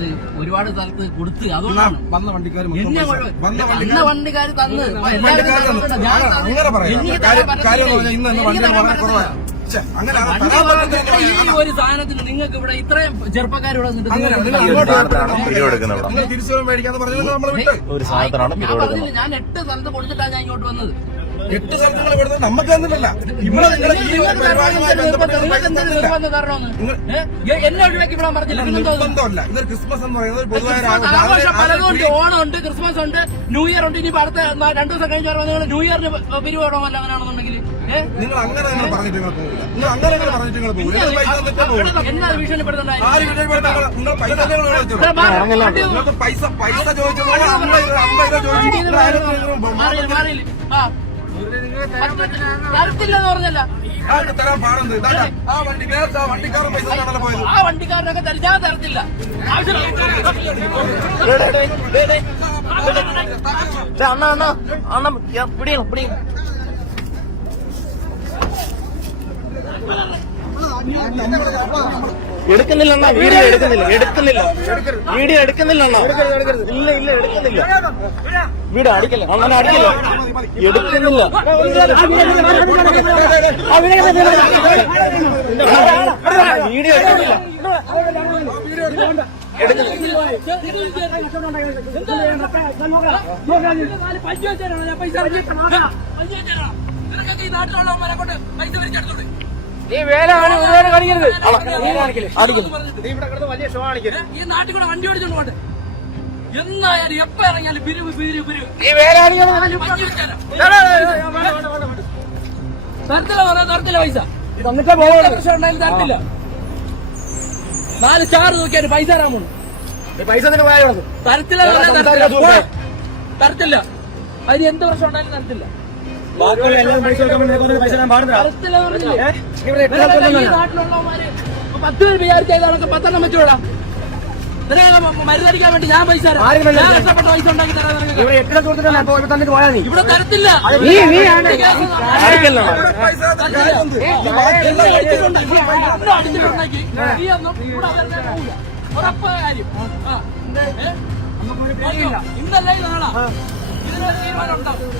അത് ഒരുപാട് സ്ഥലത്ത് കൊടുത്ത് അതുകൊണ്ടാണ് വന്ന വണ്ടിക്കാർ വണ്ടിക്കാർ തന്ന് അങ്ങനെ പറയാം ഇന്ന് വണ്ടികൾ വളരെ കുറവാണ്. ഈ ഒരു സാധനത്തിന് നിങ്ങൾക്ക് ഇവിടെ ഇത്രയും ചെറുപ്പക്കാരോട് തിരിച്ചു മേടിക്കാന്ന് പറഞ്ഞത് നമ്മൾ വിട്ട് ഒരു സാധനത്തിനാണ് ഞാൻ 8 സ്ഥലത്ത് കൊടുത്തിട്ടാണ് ഞാൻ ഇങ്ങോട്ട് വന്നത്. 8 സ്ഥലത്തുകൾ കൊടുത്തത് നമുക്ക് തന്നിട്ടില്ല. ഇവിടെ നിങ്ങൾ ഈ പരിപാടിയുമായി ബന്ധപ്പെട്ട് എന്നെ ഒഴിവാക്കി വിടാൻ പറഞ്ഞില്ല. ബന്ധമല്ല. ഇതൊരു ക്രിസ്മസ് എന്ന് പറയുന്നത് പൊതുവായ ആഘോഷം പലതുണ്ട്. ഓണം ഉണ്ട്, ക്രിസ്മസ് ഉണ്ട്, ന്യൂ ഇയർ ഉണ്ട്. ഇനി അടുത്ത 2 ദിവസം കഴിഞ്ഞ നിങ്ങൾ ന്യൂ ഇയറിന് പിരിവിടമല്ല അങ്ങനെയാണെന്നുണ്ടെങ്കിൽ നിങ്ങൾ അങ്ങനെ നിങ്ങൾ പറഞ്ഞിട്ട് നിങ്ങൾ പോകില്ല. നിങ്ങൾ അങ്ങനെ പറഞ്ഞിട്ട് നിങ്ങൾ പോകില്ല. എന്നാ ഭീഷണിപ്പെടുത്തുണ്ടായി നിങ്ങൾക്ക് പൈസ ചോദിച്ചത് 50 ചോദിച്ചു തരത്തില്ലെന്ന് പറഞ്ഞല്ല. തരാൻ പാടുന്നത് ആ വണ്ടിക്കാരൻ പൈസ പോയത്. ആ വണ്ടിക്കാരനൊക്കെ ഞാൻ തരത്തില്ല. എടുക്കുന്നില്ല അണ്ണാ, വീഡിയോ എടുക്കുന്നില്ല വീഡിയോ എടുക്കുന്നില്ല അണ്ണാ. ഇല്ല എടുക്കുന്നില്ല. വീഡിയോ അടിക്കില്ല, അങ്ങനെ അടിക്കില്ല, എടുക്കുന്നില്ല. വീഡിയോ എടുക്കുന്നില്ല. ഈ നാട്ടിലുള്ളവന്മാരെ കൊണ്ട് പൈസ പിരിച്ചെടുത്തോളൂ. നീ വേലാണ് ഒരുപാട് കാണിക്കരുത്. വലിയ ഷോ കാണിക്കരുത്. ഈ നാട്ടിൽ കൂടെ വണ്ടി ഓടിച്ചോണ്ട് പോട്ടെ. എന്നായാലും എപ്പ ഇറങ്ങിയാലും പിരിവ് തരത്തില്ല പൈസ തരത്തില്ല. 4 സ്റ്റാർ നോക്കിയാൽ പൈസ തരാൻ പോണു. പൈസ തരത്തില്ല. അതിന് എന്ത് പ്രശ്നം ഉണ്ടായാലും തരത്തില്ല. നാട്ടിലുള്ളവന്മാര് 10 പേര് വിചാരിച്ചതൊക്കെ 10 വെച്ചോടാ. മരുന്നടിക്കാൻ വേണ്ടി ഞാൻ പൈസ കഷ്ടപ്പെട്ട പൈസ ഉണ്ടാക്കി തരാൻ ഇവിടെ തരത്തില്ല. അടിച്ചിട്ടുണ്ടെങ്കിൽ നീ ഒന്നും ഇവിടെ പോകില്ല. ഉറപ്പായ കാര്യം. ഇന്നല്ലേ നാളാ ഇതിനൊരു തീരുമാനം ഉണ്ടാവും.